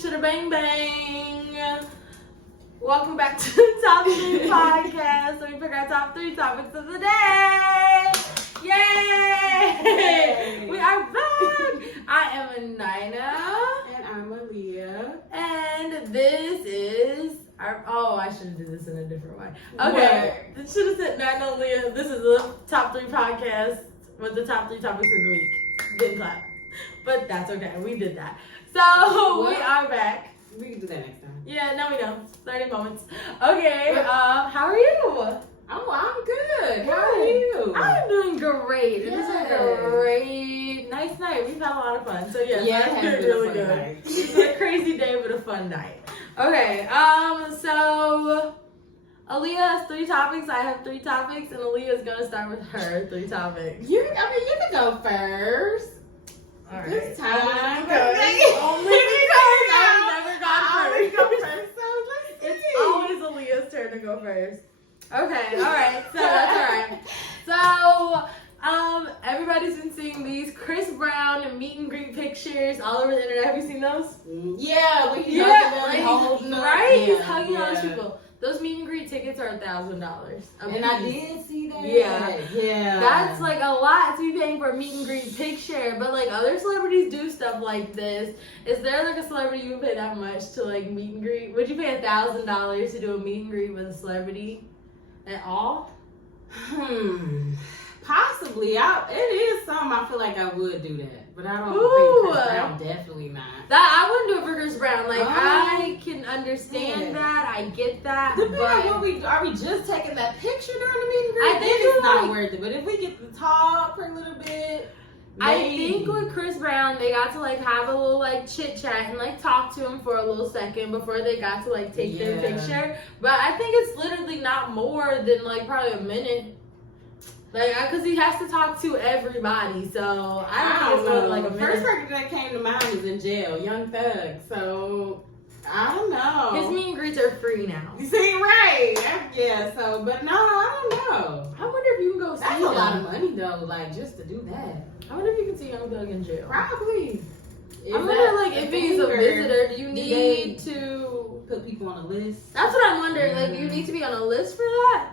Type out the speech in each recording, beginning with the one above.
Shoulda Bang Bang. Welcome back to the Top 3 Podcast. Let me pick our top 3 topics of the day. Yay! We are back. I am Nina. And I'm Aaliyah. And this is our, I should have did this in a different way. Okay. I should have said Nina Aaliyah. This is the Top 3 Podcast with the top 3 topics of the week. Didn't clap. But that's okay. We did that. So we are back. We can do that next time. Yeah, no we don't. 30 moments. Okay, how are you? Oh, I'm good. How are you? I'm doing great. It Yes. is a great, nice night. We've had a lot of fun. So yes, Yeah, I'm it has doing been a really fun good. night. It's a crazy day, but a fun night. Okay, so Aaliyah has 3 topics. I have 3 topics, and Aaliyah's gonna start with her 3 topics. You can go first. All right. This time. Only because I've never I gone always first. go first, so let's see. It's always Aaliyah's turn to go first. Okay, alright, so that's alright. So, everybody's been seeing these Chris Brown meet and greet pictures all over the internet. Have you seen those? Yeah, when he's like, holding up. right? He's Yeah, hugging all those yeah. people. Those meet and greet tickets are $1,000. And I did see that. Yeah. Yeah. That's like a lot to be paying for a meet and greet picture, but like other celebrities do stuff like this. Is there like a celebrity you would pay that much to like meet and greet? Would you pay $1,000 to do a meet and greet with a celebrity at all? Possibly. It is something I feel like I would do that, but I don't Ooh. think Chris Brown, definitely not. That I wouldn't do it for Chris Brown. Like I can Yeah. understand that. I get that. Depending on But what are we just taking that picture during the meet and greet? I think Then it's it's not like- worth it. But if we get to talk for a little bit, I maybe. think with Chris Brown, they got to like have a little like chit chat and like talk to him for a little second before they got to like take their Yeah. picture. But I think it's literally not more than like probably a minute. Like, because he has to talk to everybody, so I don't think it's more than like a First minute. person that came to mind was in jail, Young Thug. So I don't know. His meet and greets are free now. You see, right? Yeah. So, but no, I don't know. I wonder if you can go see That's him. a lot of money though, like just to do that. I wonder if you can see Young Thug in jail. Probably. I wonder, like, if he's a visitor, do you need to put people on a list? That's what I'm wondering. Like, you need to be on a list for that?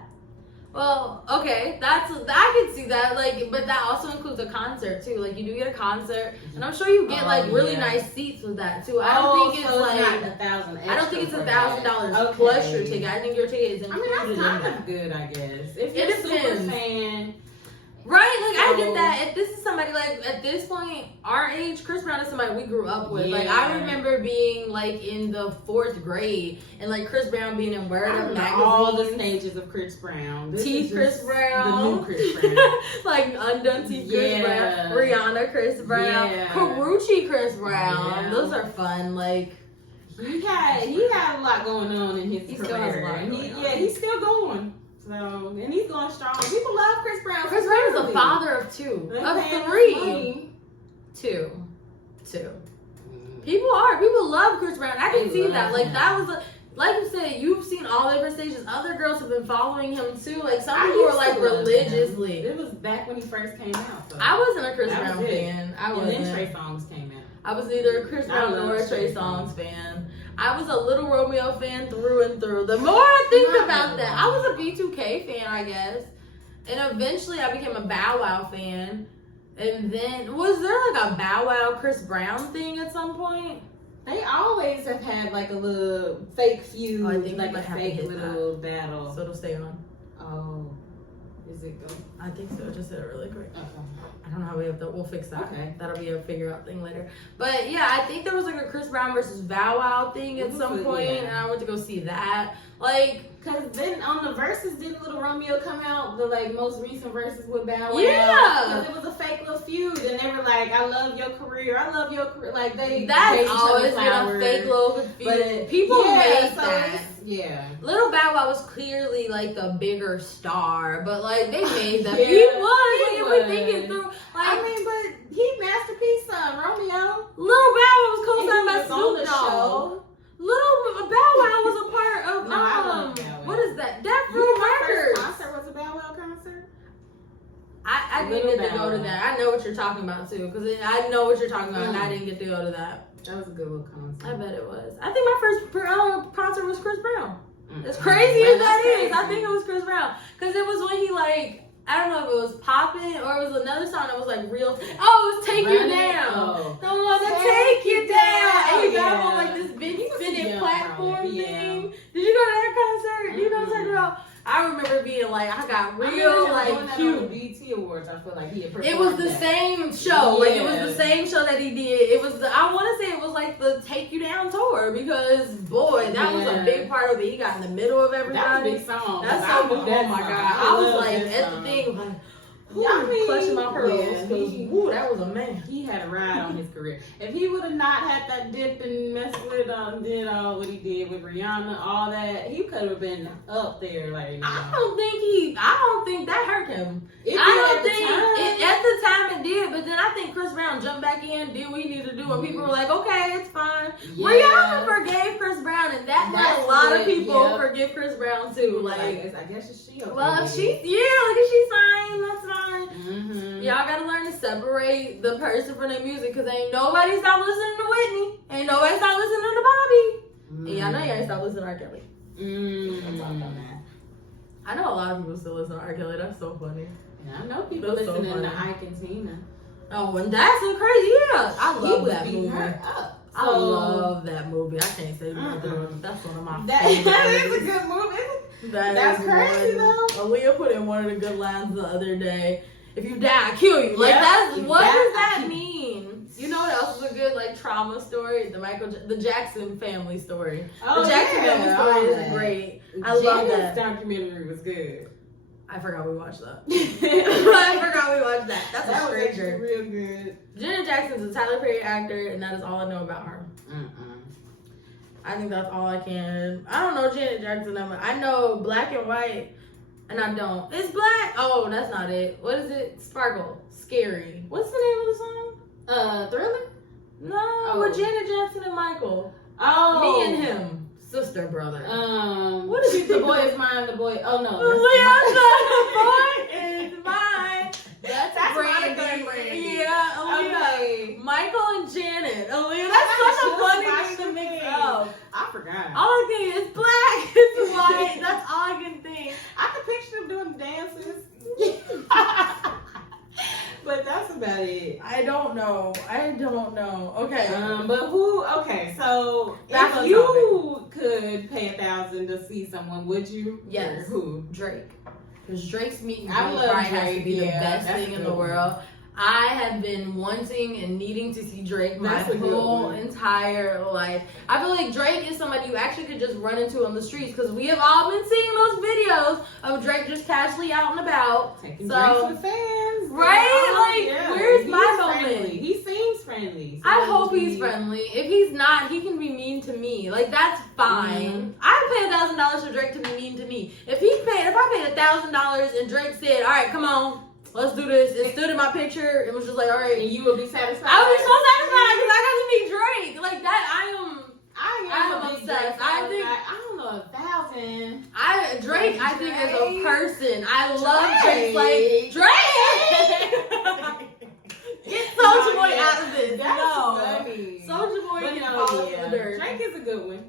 Well, okay, I can see that. Like, but that also includes a concert too. Like, you do get a concert, and I'm sure you get like really nice seats with that too. I don't think it's so like not $1,000. I don't think it's $1,000 Okay. plus your ticket. I think your ticket is I included mean, in that's kind that. of good, I guess. If It you're a super depends. fan, Right, like I get So- that. If this is somebody like at this point, our age, Chris Brown is somebody we grew up with. Like Yeah. I remember being like in the 4th grade and like Chris Brown being in Word I Up know magazine. all the stages of Chris Brown. This Teeth is Chris just Brown. the new Chris Brown. Like undone teeth Chris Yeah. Brown, Rihanna Chris Brown, Yeah. Karuchi Chris Brown. Yeah. Those are fun. Like He had a lot going on in his He career. still has a lot And going on. Yeah, he's still going. So, and he's going strong. People love Chris Brown. Chris Brown is the father of 2, They're of paying 3, money. 2. People love Chris Brown. I can They see love that. Like him. that was like you said, you've seen all the different stages. Other girls have been following him too. Like some I people were used like to love him. religiously. It was back when he first came out. So. I wasn't a Chris That was Brown it. fan. I And wasn't. then Trey Songz came out. I was neither a Chris I Brown love nor a Trey Trey Songz Songz. fan. I was a Little Romeo fan through and through. The more I think Not about really. that, I was a B2K fan, I guess. And eventually I became a Bow Wow fan. And then, was there like a Bow Wow Chris Brown thing at some point? They always have had like a little fake feud, Oh, I think we like might a have to fake hit little battle. So it'll stay on. Oh, is it go? I think so. Just hit it really quick. Okay. I don't know how we have to. We'll fix that. Okay. That'll be a figure out thing later. But yeah, I think there was like a Chris Brown versus Bow Wow thing at some point, Yeah. and I went to go see that. Like, Cause then on the verses, didn't Little Romeo come out? The like most recent verses with Bow Wow. Yeah. Cause it was a fake little feud, and they were like, "I love your career. I love your career." Like they gave that's each other always been a flowers. fake little But feud. People yeah, made so that. it's- Yeah. Little Bow Wow was clearly like the bigger star, but like they made that. Yeah, he was. he Like, if we think it was. through, like I mean, but he masterpiece son Romeo. Little Bow Wow was co-signed by And he was on Snoop the Dogg. show. Little Bow Wow was a part of No, I love Bow Wow. what is that? That You know, Fruit my first Records. concert was a Bow Wow concert. I Little needed to Bow go to that. I know what you're talking about too, because I know what you're talking about, and I didn't get to go to that. That was a good little concert. I bet it was. I think my first concert was Chris Brown. As crazy as that is, I think it was Chris Brown, because it was when he like. I don't know if it was Poppin' or it was another song that was like real. Oh, it was Take You Down. Oh. I wanna take you down. And he got Yeah. on like this big spinning platform probably. thing. Did you go to that concert? You know what I'm talking about? I remember being like, I got real like cute. BET Awards, I feel like he had performed. It was the same show. Like it was the same show that he did. It was I want to say it was like the Take You Down tour, because boy, that was a big part of it. He got in the middle of everybody. That was a big song. That's so good. Oh my god, I was like at the thing like. Clutching my pearls, because that was a man. He had a ride on his career. If he would have not had that dip and messed with did all what he did with Rihanna, all that, he could have been up there. Like I don't think that hurt him. At the time it did, but then I think Chris Brown jumped back in, did what he needed to do, and people were like, okay, it's fine. Yeah. Rihanna forgave Chris Brown, and that let a lot of people forgive Chris Brown too. Like, I guess she okay. well, if she's fine, that's fine. Mm-hmm. Y'all gotta learn to separate the person from their music, because ain't nobody stop listening to Whitney. Ain't nobody stop listening to Bobby. And y'all know y'all ain't stop listening to R. Kelly. I know a lot of people still listen to R. Kelly. That's so funny. Yeah, I know people listening to Ike and Tina. Oh, and that's so crazy. Yeah, I love that movie. I So, love that movie. I can't say nothing. That's one of my that favorites. is a good movie. That's crazy though. Aaliyah put in one of the good lines the other day. If you die, I kill you. Like that's what does that mean? You know what else is a good like trauma story? The Jackson family story. Oh, the Jackson family story is great. I love that. Documentary was good. I forgot we watched that. I forgot we watched that. That's that a was stranger. actually real good. Janet Jackson's a Tyler Perry actor, and that is all I know about her. I think that's all I can. I don't know Janet Jackson that much. I know Black and White, and I don't. It's Black. Oh, that's not it. What is it? Sparkle. Scary. What's the name of the song? Thriller? No, with Janet Jackson and Michael. Oh. Me and him. Sister, brother. What is it? The boy is mine. The boy. Oh no. The boy is mine. That's Brandy. Yeah, Aaliyah. Okay. Michael and Janet. Aaliyah. That's such a funny thing to mix up. I forgot. All I think is black, it's white. That's all I can think. I can picture them doing dances. But that's about it. I don't know. Okay. But who? Okay, so That's if you could pay $1,000 to see someone, would you? Yes. Or who? Drake. Because Drake's meet and I greet love probably has to Drake, be the yeah, best that's thing a in good the world. I have been wanting and needing to see Drake my That's a good whole one. entire life. I feel like Drake is somebody you actually could just run into on the streets, because we have all been seeing those videos of Drake just casually out and about. Taking So- drinks with fans. Right? Like, where's my friendly. moment? He seems friendly. So I hope he's friendly. If he's not, he can be mean to me. Like, that's fine. I'd pay $1,000 for Drake to be mean to me. If I paid $1,000 and Drake said, all right, come on, let's do this, and stood in my picture, it was just like, all right. And you would be satisfied. I would be so satisfied because I got to meet Drake. Like, that, I'm I'm obsessed. I don't know, 1,000. Drake, I think, is a person. I love Drake. Drake. Drake! Get Soulja Boy out of this. That's No. funny. Soulja Boy But can no, fall in yeah. the dirt. Drake is a good one.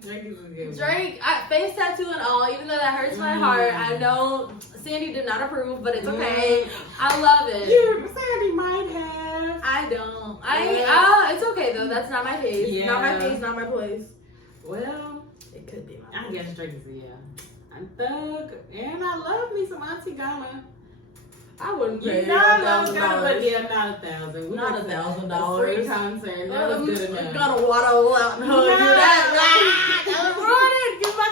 Drake, face tattoo and all, even though that hurts my heart. I know Sandy did not approve, but it's okay. I love it. Sandy might have. I don't. It's okay though. That's not my taste. Yeah. Not my taste, not my place. Well, It could be my I guess Drake is I'm thug, and I love me some Auntie Ghana. I wouldn't pay You know I love $1,000. Ghana, but yeah, not 1,000. Not A $1,000. free concert. That was good enough. Gonna waddle out and hug you. That run it. Give my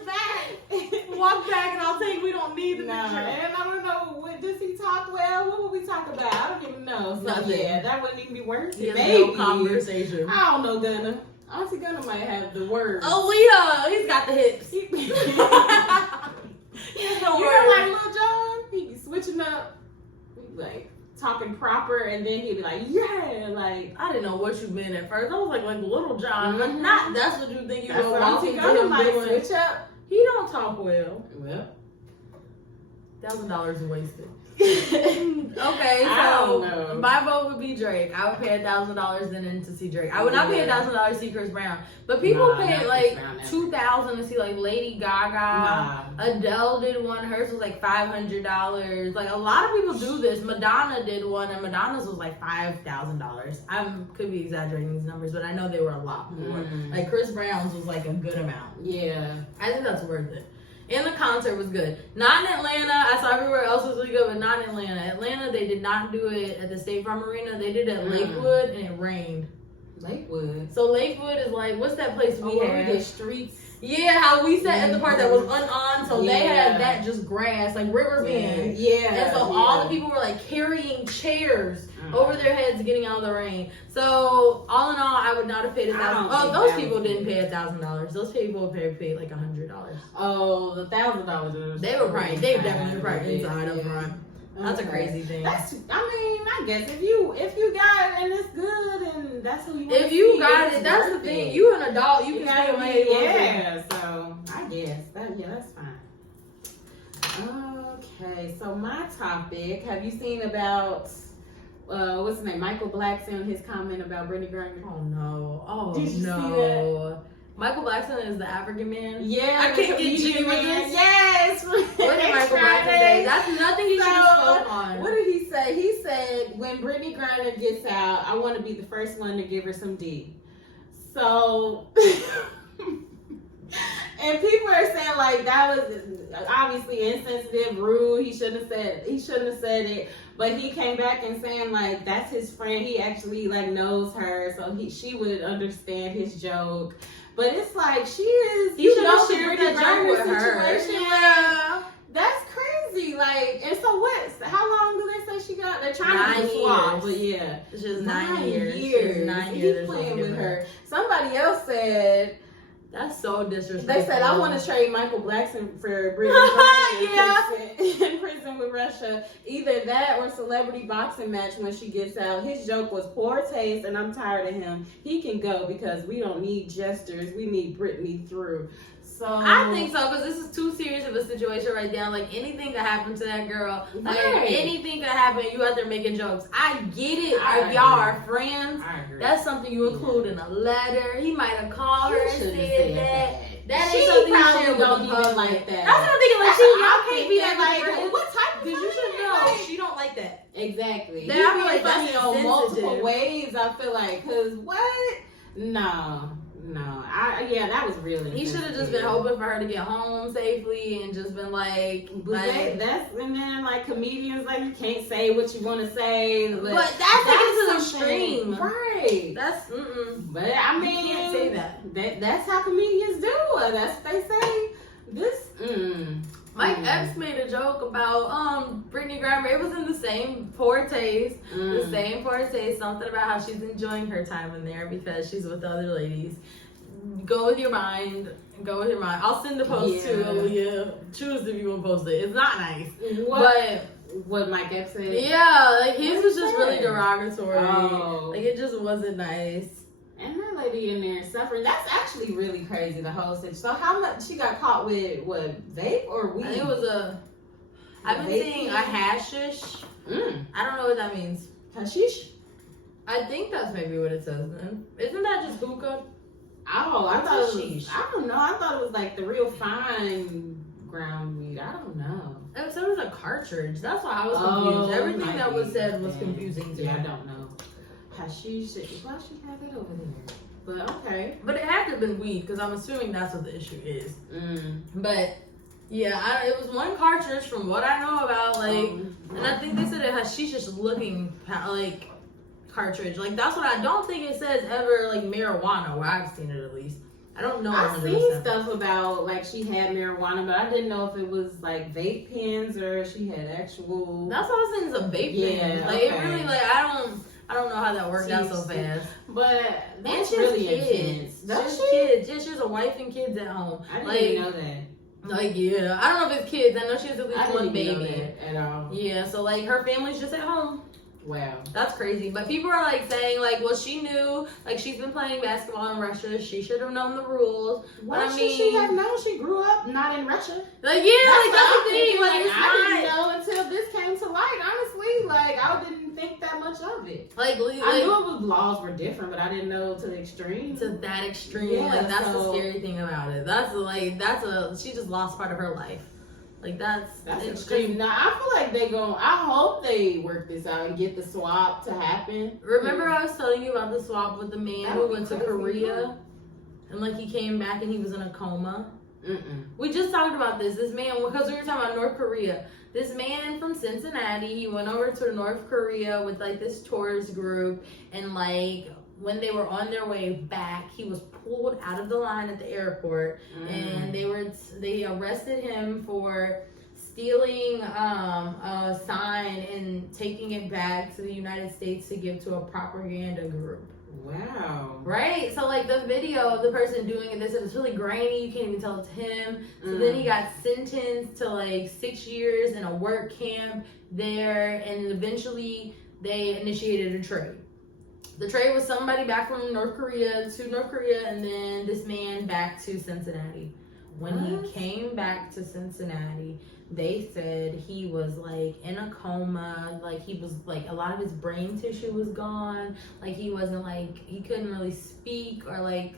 $1,000 back. Walk back and I'll take. We don't need the No, picture. and I don't know. Does he talk well? What would we talk about? I don't even know. So Nothing. yeah, that wouldn't even be worth He it. has Maybe. no conversation. I don't know, Gunna. Auntie Gunna might have the words. Aaliyah, he's got the hips. You He has no know, words. like Lil Jon, he be switching up, like talking proper, and then he'd be like, yeah, like. I didn't know what you meant at first. I was like Little John, but not. That's what you think you That's go what walk Auntie into Gunna him might doing. switch up. He don't talk well. Well, $1,000 is wasted. Okay, I don't so know. my vote would be Drake. I would pay $1,000 then to see Drake. I would not pay $1,000 to see Chris Brown, but people pay like $2,000 to see like Lady Gaga. Adele did one. Hers was like $500. Like a lot of people do this. Madonna did one, and Madonna's was like $5,000. I could be exaggerating these numbers, but I know they were a lot more. Like Chris Brown's was like a good amount. Yeah, I think that's worth it. And the concert was good. Not in Atlanta. I saw everywhere else was really good, but not in Atlanta. Atlanta, they did not do it at the State Farm Arena. They did it at Lakewood, and it rained. Lakewood. So Lakewood is like, what's that place we had? The streets. Yeah, how we sat at the part that was on, so they had that just grass, like River Bend. Yeah. And so all the people were like carrying chairs over their heads getting out of the rain. So all in all, I would not have paid $1,000. Oh, those people didn't pay $1,000. Those people paid like $100. Oh, the $1,000. They were probably, they definitely probably inside up front. That's a crazy thing. That's, I guess if you got it and it's good and that's who you want if you got it, that's the thing. You an adult, you can spend money. Yeah, so I guess that's fine. Okay, so my topic, have you seen about what's his name? Michael Blackson, his comment about Brittany Griner? Oh no. Oh Did you no. see that? Michael Blackson is the African man. Yeah, I can't get jiggy with this. Yes. What did Michael Blackson say? That's nothing he should have spoke on. What did he say? He said, when Brittany Griner gets out, I want to be the first one to give her some D. So, and people are saying like that was obviously insensitive, rude. He shouldn't have said it. But he came back and saying like that's his friend. He actually like knows her, so she would understand his joke. But it's like she is. You know she Brittany Griner situation. Yeah. That's crazy. Like, and so what? How long do they say she got? They're trying 9 to do a swap, but yeah, it's just 9 years. Years. 9 years. He's playing with her. Somebody else said. That's so disrespectful. They said, I want to trade Michael Blackson for Brittany Griner in prison with Russia. Either that or celebrity boxing match when she gets out. His joke was poor taste, and I'm tired of him. He can go because we don't need jesters. We need Brittany through. So I think so, because this is too serious of a situation right now. Like, anything could happen to that girl. Like, anything could happen. You out there making jokes. I get it. Y'all are friends. That's something you include in a letter. He might have called her and said that. That ain't something you share with the public. Like that. That's what I'm thinking. Like, y'all can't be that like, what type of because you should know she don't like that. Exactly. Then I feel like that's funny on sensitive. multiple ways. I feel like, cause what? No. That was really. He should have just been hoping for her to get home safely and just been like that's and then like comedians like you can't say what you want to say, but that's to the extreme, right? That's But I mean, you can't say that. That's how comedians do it. That's what they say. This. Mike Epps made a joke about Brittany Griner. It was in the same poor taste. The same poor taste. Something about how she's enjoying her time in there because she's with the other ladies. Go with your mind. Go with your mind. I'll send the post to Aaliyah. Choose if you want to post it. It's not nice. What Mike Epps said? Yeah, like his was just really derogatory. Oh. Like it just wasn't nice. And that lady in there suffering. That's actually really crazy, the whole situation. So how much she got caught with, what, vape or weed? I think it was I've been seeing a hashish. I don't know what that means. Hashish? I think that's maybe what it says then. Isn't that just hookah? Oh, I thought it was, I don't know. I thought it was like the real fine ground weed. I don't know. It said it was a cartridge. That's why I was confused. Everything that was said was confusing to me. I don't know. Hashish, why she have it over there? But okay. But it had to have been weed because I'm assuming that's what the issue is. But yeah, it was one cartridge from what I know about. Like, and I think they said it hashish looking like cartridge. Like that's what I don't think it says ever like marijuana where I've seen it at least. I don't know. I've seen stuff about like she had marijuana, but I didn't know if it was like vape pens or she had actual. That's what I was saying. It's a vape pen. Like it really like I don't know how that worked out so fast. But that's and really kids. Does she? Kids. Yeah, she has a wife and kids at home. I didn't even know that. Like yeah, I don't know if it's kids. I know she has at least one baby at all. Yeah, so like her family's just at home. Wow. That's crazy. But people are like saying like, well, she knew, like she's been playing basketball in Russia. She should have known the rules. Why but, should she have known? She grew up not in Russia. Like, yeah, that's the thing. Like, it's I didn't know until this came to light. Honestly, like I didn't think that much of it. Like I knew it was laws were different, but I didn't know to the extreme. To that extreme. Yeah, like that's the scary thing about it. She just lost part of her life. Like that's extreme. Now I feel like I hope they work this out and get the swap to happen. Remember I was telling you about the swap with the man who went to Korea and like he came back and he was in a coma. We just talked about this. This man, because we were talking about North Korea. This man from Cincinnati, he went over to North Korea with like this tourist group, and like when they were on their way back, he was pulled out of the line at the airport, and they arrested him for stealing a sign and taking it back to the United States to give to a propaganda group. Wow. Right? So like the video, the person doing it, they said it's really grainy, you can't even tell it's him. So then he got sentenced to like 6 years in a work camp there, and eventually they initiated a trade. The trade was somebody back from North Korea to North Korea, and then this man back to Cincinnati. When he came back to Cincinnati, they said he was like in a coma, like he was like a lot of his brain tissue was gone, like he wasn't like he couldn't really speak or like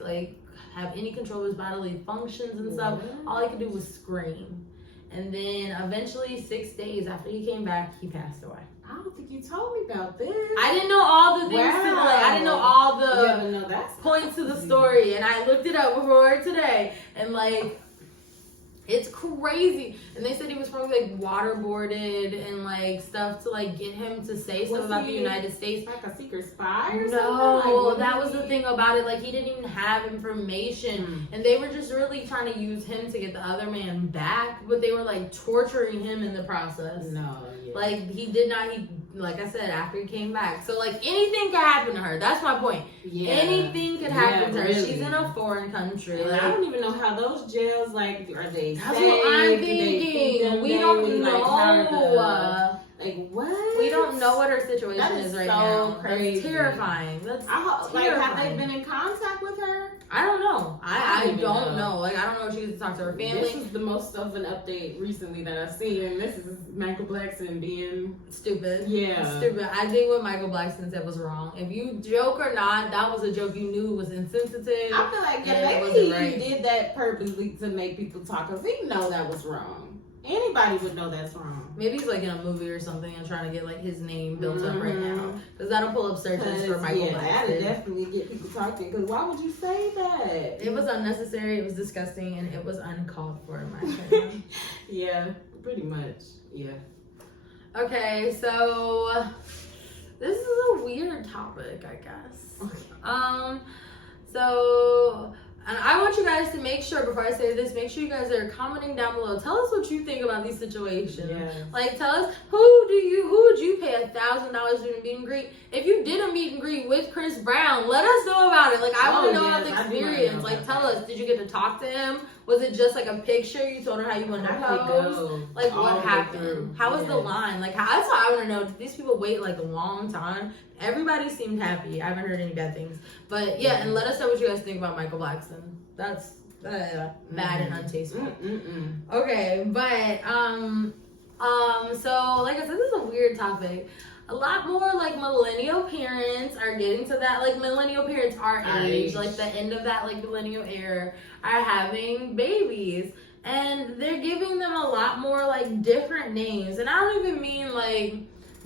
have any control of his bodily functions and stuff. All he could do was scream. And then eventually 6 days after he came back, he passed away. I don't think you told me about this. I didn't know all the things I didn't know all the points to the story, and I looked it up before today, and like it's crazy. And they said he was probably like waterboarded and like stuff to like get him to say stuff about the United States. Like a secret spy or something? No, like, that was the thing about it. Like he didn't even have information, and they were just really trying to use him to get the other man back, but they were like torturing him in the process. Like he did not. He, like I said, after he came back. So like anything could happen to her. That's my point. Yeah. Anything could happen to her. Really. She's in a foreign country. Like, I don't even know how those jails like are they. That's what I'm thinking. We don't know. Like what? We don't know what her situation is right now. Crazy. That's terrifying. That's terrifying. Like, have they been in contact with her? I don't know. I don't know. Like, I don't know if she gets to talk to her family. This is the most of an update recently that I've seen, and this is Michael Blackson being stupid. Yeah, stupid. I think what Michael Blackson said was wrong. If you joke or not, that was a joke you knew was insensitive. I feel like maybe he did that purposely to make people talk, because he know that was wrong. Anybody would know that's wrong. Maybe he's like in a movie or something and trying to get like his name built up right now, because that'll pull up searches for Michael Blackson. That'll definitely get people talking. Because why would you say that? It was unnecessary. It was disgusting, and it was uncalled for in my opinion. Yeah, pretty much. Yeah. Okay, so this is a weird topic, I guess. Okay. And I want you guys to make sure, before I say this, make sure you guys are commenting down below. Tell us what you think about these situations. Yes. Like, tell us, who would you pay $1,000 to do a meet and greet? If you did a meet and greet with Chris Brown, let us know about it. Like, I want to know about the experience. Like, tell us, did you get to talk to him? Was it just like a picture? You told her how you wanted to pose? Like, what happened? How was the line? Like, that's what I want to know. Did these people wait like a long time? Everybody seemed happy. I haven't heard any bad things. But yeah, and let us know what you guys think about Michael Blackson. That's bad and untasteful. Okay, but so like I said, this is a weird topic. A lot more like millennial parents are getting to that. Like millennial parents our age, like the end of that like millennial era, are having babies. And they're giving them a lot more like different names. And I don't even mean like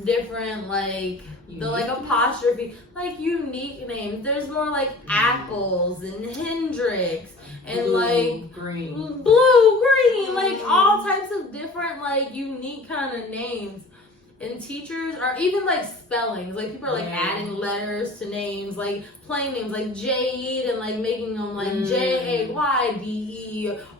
different like the like apostrophe, like unique names. There's more like Apples and Hendrix and blue, like blue, green, like all types of different like unique kind of names. And teachers are even like spellings, like people are like adding letters to names, like plain names like Jade and like making them like Jayde,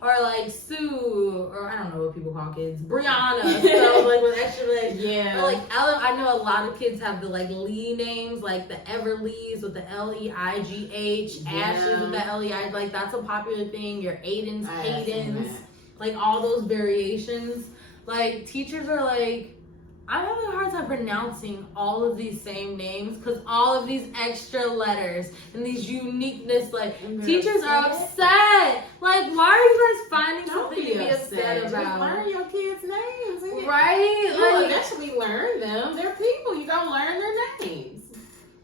or like Sue, or I don't know what people call kids, Brianna, so like with extra legs. Yeah. Or like Ellen, I know a lot of kids have the like Lee names, like the Everlees with the Leigh, Ashley with the Lei, like that's a popular thing. Your Aidens, Aidens, like all those variations. Like teachers are like, I'm having a hard time pronouncing all of these same names because all of these extra letters and these uniqueness, like, teachers are upset. Like, why are you guys finding something to be upset about? Just learn your kids' names. Right? You'll eventually learn them. They're people. You don't learn their names.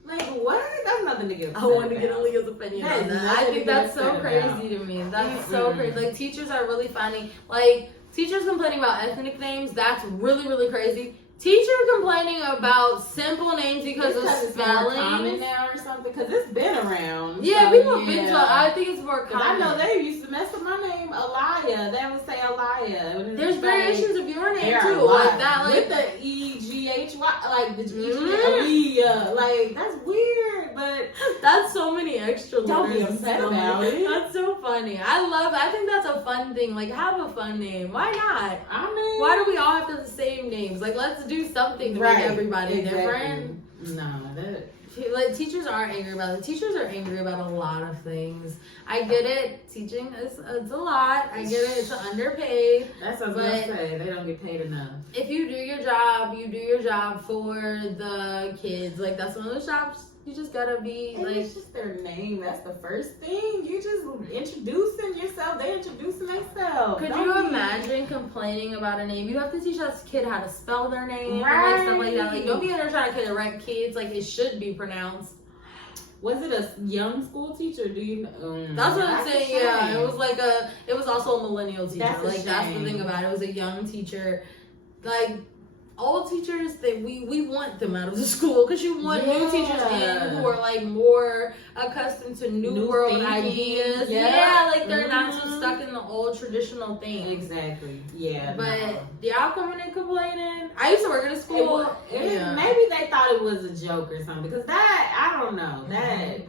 Like, what? That's nothing to get upset I want to about. get Aaliyah's opinion on that. I think that's so crazy to me. That's so crazy. Like, teachers are really finding, like, teachers complaining about ethnic names, that's really, really crazy. Teacher complaining about simple names because of spelling. It's more common now or something, because it's been around. Yeah, so, people have been told. I think it's more common. I know they used to mess with my name, Aaliyah. They would say Aaliyah. There's variations of your name too, like that, like with the EGHY, like the Aaliyah. Like, that's weird, but that's so many extra letters. Don't be upset about it. That's so funny. I think that's a fun thing. Like, have a fun name. Why not? I mean, why do we all have the same names? Like, let's do something to make everybody different. No, that. Like, teachers are angry about it. Teachers are angry about a lot of things. I get it. Teaching is it's a lot. I get it. It's underpaid. That's what I was gonna say. They don't get paid enough. If you do your job, you do your job for the kids. Like, that's one of those jobs. You just gotta be and like. It's just their name. That's the first thing. You just introducing yourself. They introducing themselves. Could you imagine complaining about a name? You have to teach this kid how to spell their name, right? And stuff like that. Like, don't be in there trying to correct kids like it should be pronounced. Was it a young school teacher? Do you know? That's what I'm saying. Yeah, it was like it was also a millennial teacher. That's the thing about it. It was a young teacher. Like, old teachers, we want them out of the school because you want new teachers in who are like more accustomed to new world thinking. Ideas. Yeah, like they're not so stuck in the old traditional things. Exactly. Yeah. But y'all coming and complaining. I used to work at a school. Maybe they thought it was a joke or something, because that, I don't know, that.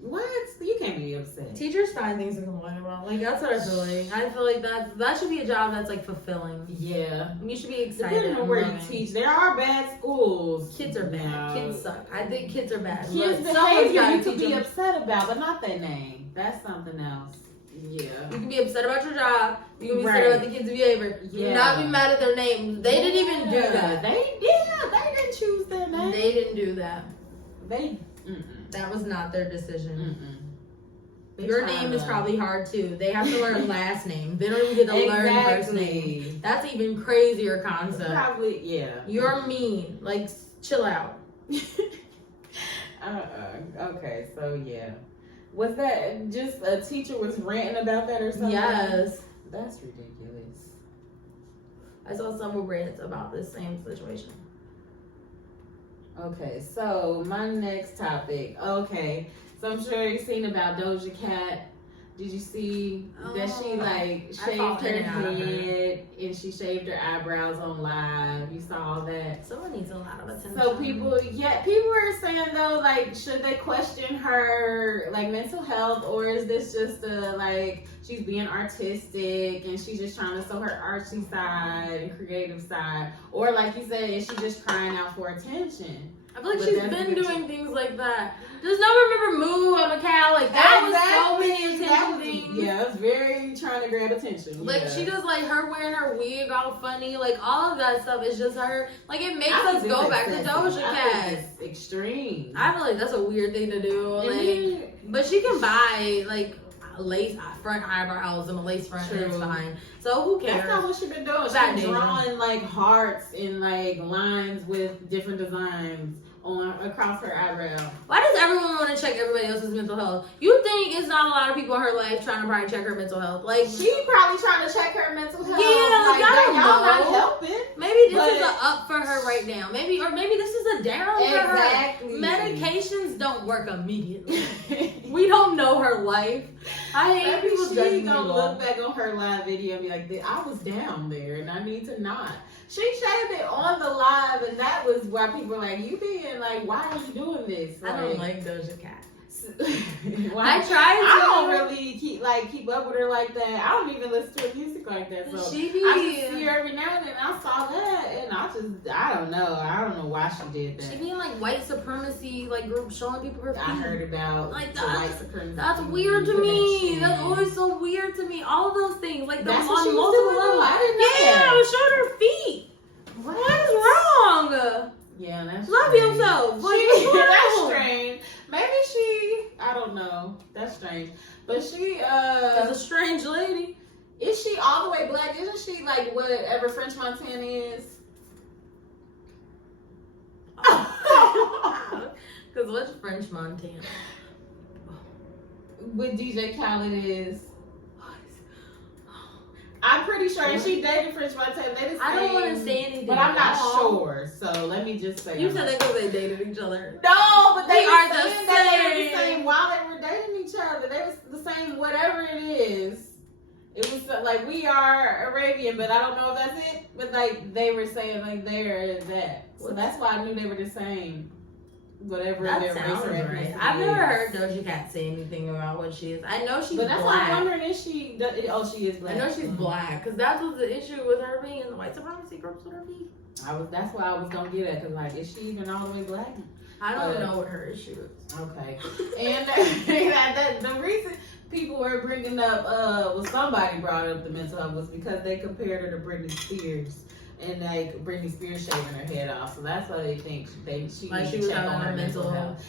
What? You can't be upset. Teachers find things to complain about. Like, that's what I feel like. I feel like that should be a job that's like fulfilling. Yeah. You should be excited. Depending on where you teach. There are bad schools. Kids are bad. Kids suck. I think kids are bad. Kids' behavior you could be upset about, but not their name. That's something else. Yeah. You can be upset about your job. You can be upset about the kids' behavior. You can not be mad at their name. They didn't even do that. They didn't choose their name. They didn't do that. That was not their decision. Your name is probably hard too. They have to learn last name. They don't even get to learn first name. That's even crazier concept. Probably, yeah. You're mean. Like, chill out. Okay, so yeah. Was that just a teacher was ranting about that or something? Yes. That's ridiculous. I saw several rants about this same situation. Okay, so my next topic. Okay, so I'm sure you've seen about Doja Cat. Did you see that she like shaved her head and she shaved her eyebrows on live? You saw all that? Someone needs a lot of attention. So people were saying though, like, should they question her like mental health, or is this just like she's being artistic and she's just trying to show her artsy side and creative side, or like you said, is she just crying out for attention? I feel like she's been doing things like that. Does no one remember Moo and Macau? Like, that was so many attention things. Yeah, it was very trying to grab attention. Like, she does, like, her wearing her wig all funny. Like, all of that stuff is just her. Like, it makes us go back to Doja Cat. It's extreme. I feel like that's a weird thing to do. Like, but she can buy, like, lace front eyebrows and a lace front, and it's fine. So who cares? That's not what she's been doing. She's been drawing like hearts and like lines with different designs across her eyebrow. Why does everyone want to check everybody else's mental health? You think it's not a lot of people in her life trying to probably check her mental health? Like, she probably trying to check her mental health. Yeah, like y'all not helping. Maybe this is a up for her right now. Maybe this is a down for her. Exactly. Medications don't work immediately. We don't know her life. I hate people judging people. She gonna look back on her live video and be like, I was down there and I need to not. She shaved it on the live, and that was why people were like, you being like, why are you doing this? Like, I don't like Doja Cat. I try to. I don't really keep up with her like that. I don't even listen to her music like that. So I just see her every now and then. I saw that, and I don't know why she did that. She being like white supremacy, like group showing people her feet. I heard about like white supremacy. That's weird to me. That's always so weird to me. All of those things, like that's on multiple levels. I didn't know that. I was showing her feet. What is wrong? Yeah, that's Love strange. yourself. That's strange. Maybe I don't know. That's strange. But she She's a strange lady. is she all the way black? Isn't she like whatever French Montana is? Because what's French Montana? With DJ Khaled is. I'm pretty sure, and she dated French Montana. They the same, I don't want to say anything, but I'm not sure. So let me just say. You said that because they dated each other. No, but they are the the same while they were dating each other. They was the same, whatever it is. It was like we are Arabian, but I don't know if that's it. But like they were saying, like they're that. So that's why I knew they were the same. Whatever that their race or right. ethnicity I've never is. heard Doja Cat say anything about what she is. I know she's But that's black. why I'm wondering, is she? Oh, she is black. I know she's black because that was the issue with her being in the white supremacy groups with her being. That's why I was gonna get at, because like, is she even all the way black? I don't know what her issue is. Okay, and the reason people were bringing up, somebody brought up the mental health was because they compared her to Britney Spears. And like Britney Spears shaving her head off, so that's why they think she like needs she to was check on having her a mental health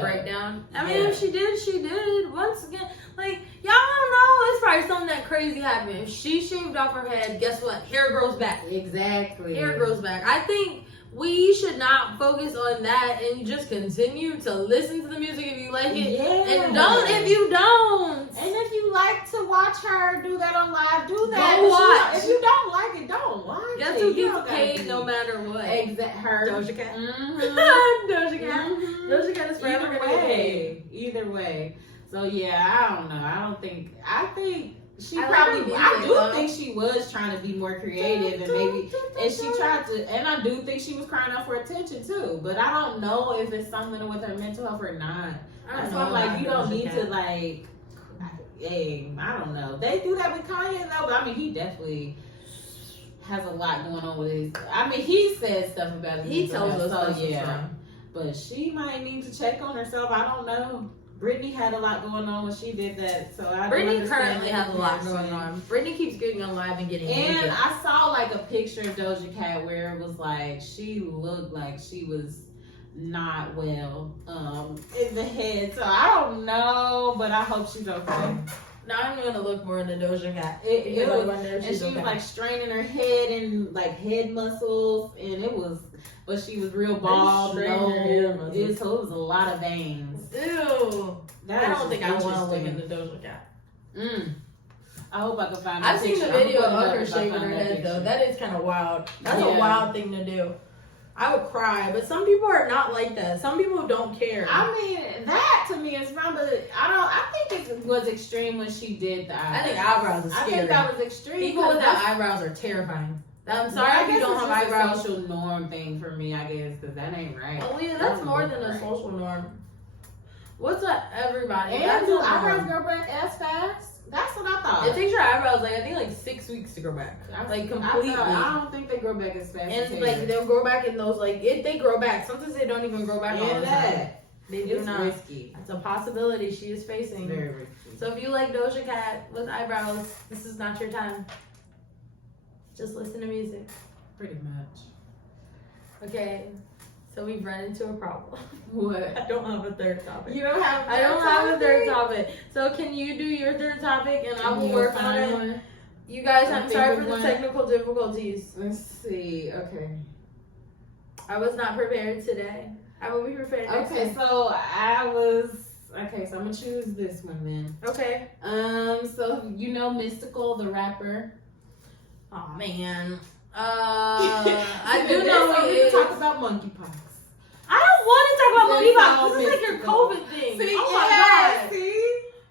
breakdown. I mean, if she did, she did. Once again, like y'all don't know, it's probably something that crazy happened. If she shaved off her head, guess what? Hair grows back. Exactly. Hair grows back. I think we should not focus on that and just continue to listen to the music if you like it, and don't if you don't. And if you like to watch her do that on live, do that. Go watch. If you don't like it, don't watch it. Guess who gets paid no matter what? Her. Doja Cat. Mm-hmm. Doja Cat. Mm-hmm. Doja Cat is forever gonna get paid. Either way. So yeah, I don't know. I think she I probably. like her I music, do though. think she was trying to be more creative, and maybe, and she tried to. And I do think she was crying out for attention too. But I don't know if it's something with her mental health or not. That's why I'm like, you don't need to like. Hey, I don't know. They do that with Kanye though, but I mean, he definitely has a lot going on with his. I mean, he says stuff about his. He tells us. So yeah. But she might need to check on herself. I don't know. Brittany had a lot going on when she did that, so I. Brittany currently has a lot going on. Brittany keeps getting on live and getting. And naked. I saw like a picture of Doja Cat where it was like she looked like she was not well in the head. So I don't know, but I hope she's okay. Now I'm gonna look more into Doja Cat. It was, and she was like straining her head and like head muscles, and it was, but she was real bald. So it was a lot of veins. Ew. I don't think I want to look into Doja Cat. I hope I can find. I've seen the video of her shaving her head though. That is kind of wild. That's a wild thing to do. I would cry, but some people are not like that. Some people don't care. I mean, that to me is fine, but I think it was extreme when she did the eyebrows. I think eyebrows are scary. I think that was extreme. People without eyebrows are terrifying. I'm sorry if you don't have eyebrows. It's a social norm thing for me, I guess, because that ain't right. Aaliyah, that's more than a social norm. What's up, everybody? And do eyebrows grow back as fast? That's what I thought. It takes your eyebrows I think 6 weeks to grow back, like completely. I don't think they grow back as fast. And like they'll grow back in those they grow back. Sometimes they don't even grow back all the time. They do not. Risky. It's a possibility she is facing. Very risky. So if you like Doja Cat with eyebrows, this is not your time. Just listen to music. Pretty much. Okay. So we've run into a problem. What? I don't have a third topic. You don't have. I don't have a third topic. So can you do your third topic and I will work on it? One? You guys, I'm sorry for the technical difficulties. Let's see. Okay. I was not prepared today. I will be prepared next Okay, time. so I'm gonna choose this one then. Okay. So you know Mystical, the rapper. Oh man. I do know so who we it is. can talk about monkeypox. I don't want to talk about monkeypox. This is like your Mystical. COVID thing. See, oh my god. See?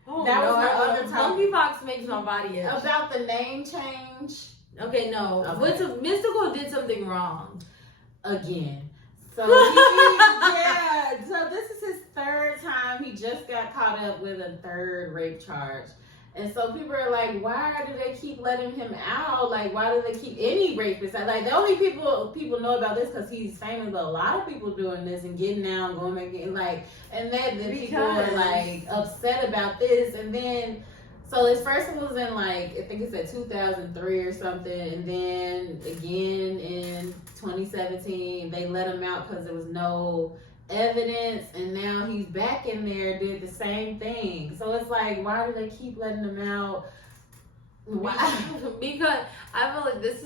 Oh, That was no, my other topic. Monkeypox makes my body itch. About the name change. Okay, no. Okay. Mystical did something wrong. Again. So so this is his third time. He just got caught up with a third rape charge. And so people are like, why do they keep letting him out? Like, why do they keep any rapist? Like, the only people know about this because he's famous, but a lot of people doing this and getting out and going back in, like, and then the people are like upset about this. And then So his first one was in like, I think it said 2003 or something, and then again in 2017 they let him out because there was no evidence, and now he's back in there, did the same thing. So it's like, why do they keep letting him out? Why? Because I feel like this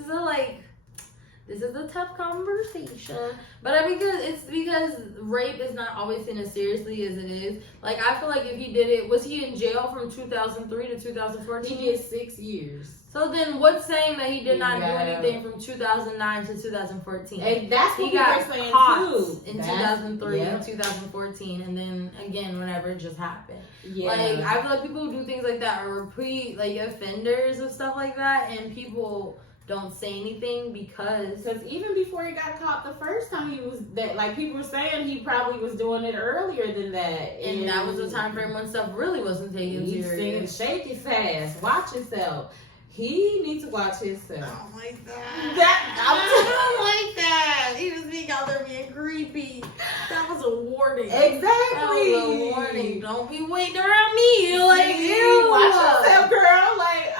is a tough conversation, but it's because rape is not always seen as seriously as it is. Like, I feel like if he did it, was he in jail from 2003 to 2014? He did 6 years. So then what's saying that he did not do anything from 2009 to 2014? And that's what he got saying caught too. In 2003 and 2014, and then again whenever it just happened. Yeah. Like, I feel like people who do things like that are repeat like offenders of stuff like that, and people don't say anything because even before he got caught the first time, he was that, like, people were saying he probably was doing it earlier than that, and that was a time frame when stuff really wasn't taken serious. Shake it fast, watch yourself. He needs to watch himself. I don't like that. I don't like that. He was being out there being creepy. That was a warning. Exactly. That was a warning. Don't be waiting around me. Like, ew. Watch yourself, girl. Like,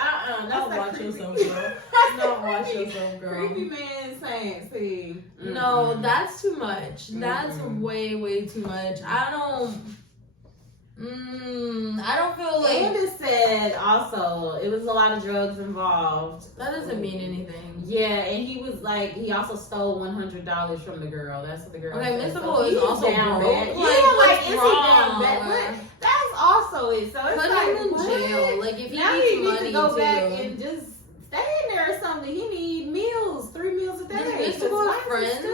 Don't watch yourself, girl. Don't watch yourself, girl. Creepy man saying, see. No, that's too much. That's way, way too much. I don't feel like. And it said also it was a lot of drugs involved. That doesn't mean anything. Yeah, and he was like, he also stole $100 from the girl. That's what the girl said. Mystical so is also down broke. bad. Like, Is he wrong? down bad? But that's also it. So it's put like, him in jail. Like, if he now needs he needs money to go too. back and just stay in there or something. He need meals, 3 meals a day. Does Mystical have friends?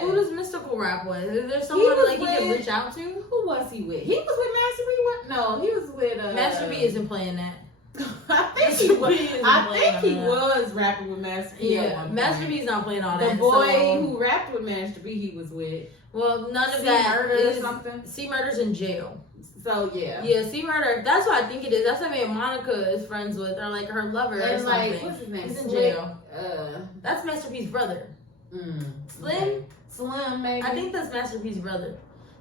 Who does Mystical rap with? Is there someone like he can reach out to? Who was he with? He was with Master B. No, he was with Master B isn't playing that. I think he was rapping with Master B. Yeah, Master B's not playing all that. The boy who rapped with Master B, he was with. Well, none of that Murder is or something. C Murder's in jail. So yeah. Yeah, C Murder. That's what I think it is. That's what me and Monica is friends with, or like her lover or something. Like, what's his name? He's in jail. That's That's Master B's brother. Slim, maybe. I think that's Master B's brother.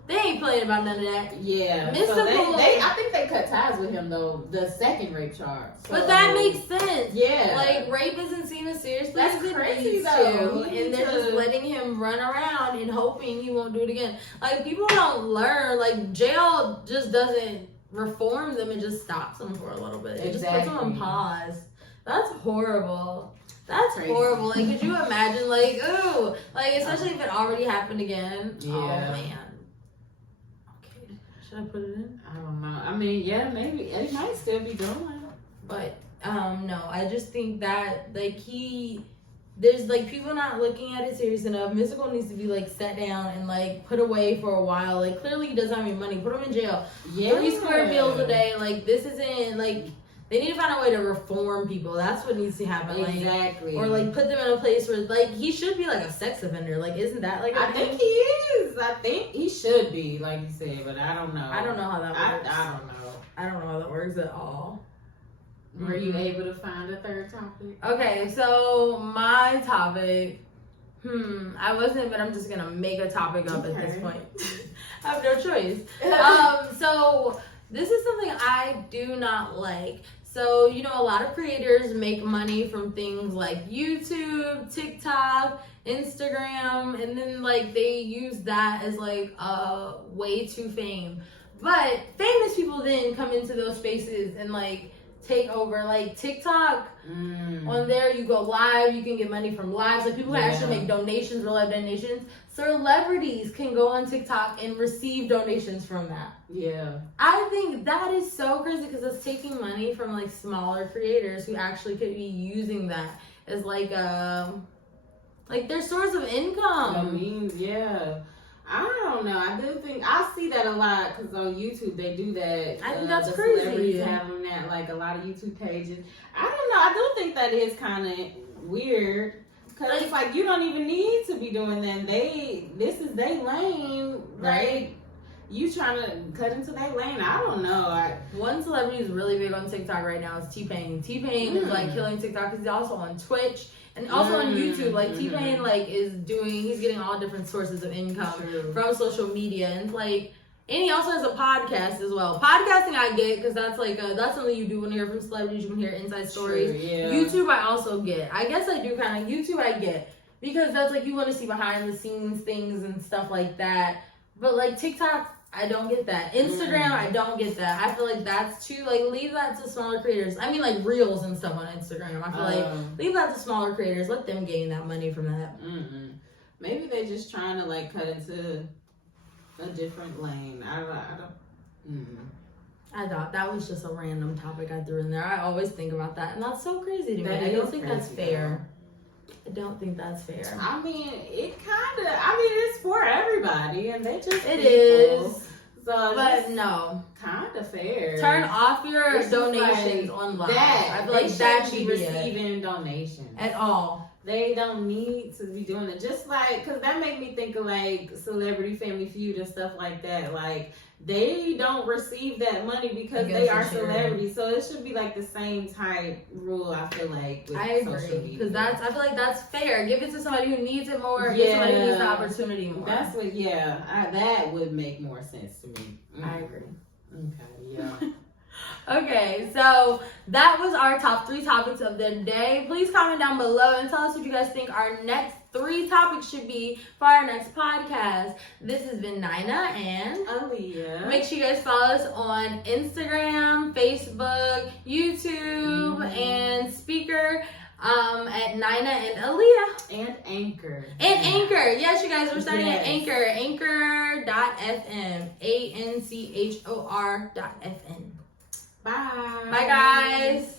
They ain't playing about none of that. Yeah. Mystical. So I think they cut ties with him though. The second rape charge. So, But that makes sense. Yeah. Like, rape isn't seen as seriously That's as it crazy, needs though. to, and they're just letting him run around and hoping he won't do it again. Like, people don't learn. Like, jail just doesn't reform them; it just stops them for a little bit. It just puts them on pause. That's horrible. That's crazy. Horrible. Like, could you imagine? Like, ooh, like, especially if it already happened again. Yeah. Oh man. Okay, should I put it in? I don't know. I mean, yeah, maybe it might still be going. But no, I just think that like there's like people not looking at it serious enough. Mystical needs to be like set down and like put away for a while. Like, clearly he doesn't have any money. Put him in jail. Yeah. 3 square meals a day. Like, this isn't like. They need to find a way to reform people. That's what needs to happen. Exactly. Like, or like put them in a place where like he should be like a sex offender. Like, isn't that like? I think he is. I think he should be, like you said, but I don't know. I don't know how that works. I don't know. I don't know how that works at all. Were you able to find a third topic? Okay, so my topic. I wasn't, but I'm just gonna make a topic up at this point. I have no choice. So this is something I do not like. So, you know, a lot of creators make money from things like YouTube, TikTok, Instagram, and then like they use that as like a way to fame. But famous people then come into those spaces and like take over. Like TikTok, on there you go live, you can get money from lives. Like people can actually make donations, real life donations. Celebrities can go on TikTok and receive donations from that. Yeah. I think that is so crazy because it's taking money from like smaller creators who actually could be using that as like their source of income. I mean, yeah. I don't know. I do think I see that a lot because on YouTube they do that. I think that's the crazy. Celebrities have them that, like a lot of YouTube pages. I don't know. I do think that is kind of weird because it's like you don't even need to be doing that. This is their lane, right? You trying to cut into their lane? I don't know. One celebrity who's really big on TikTok right now is T-Pain. T-Pain is like killing TikTok. He's also on Twitch. And also on YouTube, like T-Pain, like he's getting all different sources of income from social media, and like And he also has a podcast as well. Podcasting I get because that's like that's something you do when you hear from celebrities. You can hear inside stories. True, yeah. YouTube I also get. I guess I do kind of. YouTube I get because that's like you want to see behind the scenes things and stuff like that. But like TikTok, I don't get that. Instagram, I don't get that. I feel like that's too like leave that to smaller creators. I mean like reels and stuff on Instagram. I feel like leave that to smaller creators. Let them gain that money from that. Maybe they're just trying to like cut into a different lane. I don't. I thought that was just a random topic I threw in there. I always think about that, and that's so crazy to me. That I don't is think crazy, that's fair. I don't think that's fair. I mean, it's for everybody, and they just It people. is. So, But no. kind of fair. Turn off your It's just donations like online. that. I feel like that should be be it. receiving donations At all. They don't need to be doing it. Just like, because that made me think of like Celebrity Family Feud and stuff like that. Like, they don't receive that money because they are celebrities. So it should be like the same type rule, I feel like, with I agree. Because I feel like that's fair. Give it to somebody who needs it more. Give somebody who needs the opportunity more. That's what, that would make more sense to me. I agree. Okay, yeah. Okay, so that was our top 3 topics of the day. Please comment down below and tell us what you guys think our next 3 topics should be for our next podcast. This has been Nina and Aaliyah. Make sure you guys follow us on Instagram, Facebook, YouTube, and Speaker at Nina and Aaliyah. And Anchor. And Anchor. Yes, you guys, we're starting at Anchor. Anchor.fm. ANCHOR.fm. Bye. Bye, guys.